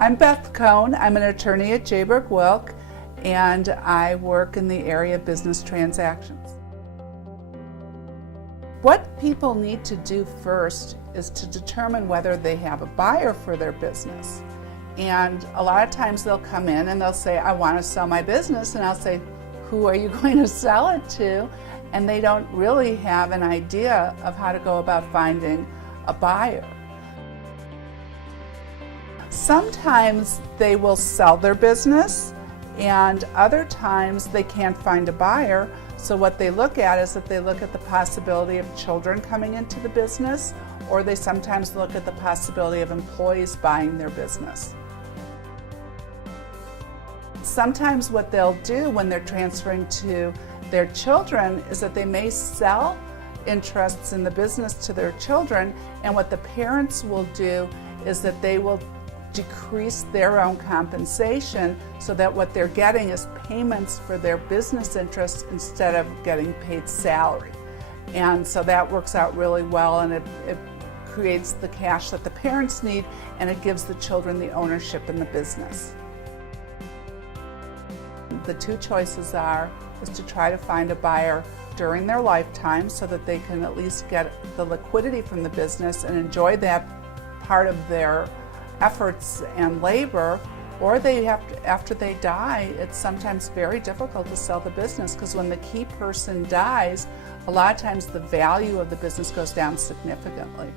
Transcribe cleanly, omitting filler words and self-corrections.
I'm Beth Cohn. I'm an attorney at Jaburg Wilk, and I work in the area of business transactions. What people need to do first is to determine whether they have a buyer for their business. And a lot of times they'll come in and they'll say, I want to sell my business, and I'll say, who are you going to sell it to? And they don't really have an idea of how to go about finding a buyer. Sometimes they will sell their business, and other times they can't find a buyer. So what they look at is that they look at the possibility of children coming into the business, or they sometimes look at the possibility of employees buying their business. Sometimes what they'll do when they're transferring to their children is that they may sell interests in the business to their children, and what the parents will do is that they will decrease their own compensation so that what they're getting is payments for their business interests instead of getting paid salary. And so that works out really well, and it creates the cash that the parents need, and it gives the children the ownership in the business. The two choices is to try to find a buyer during their lifetime so that they can at least get the liquidity from the business and enjoy that part of their efforts and labor, or they have to, after they die, it's sometimes very difficult to sell the business, because when the key person dies, a lot of times the value of the business goes down significantly.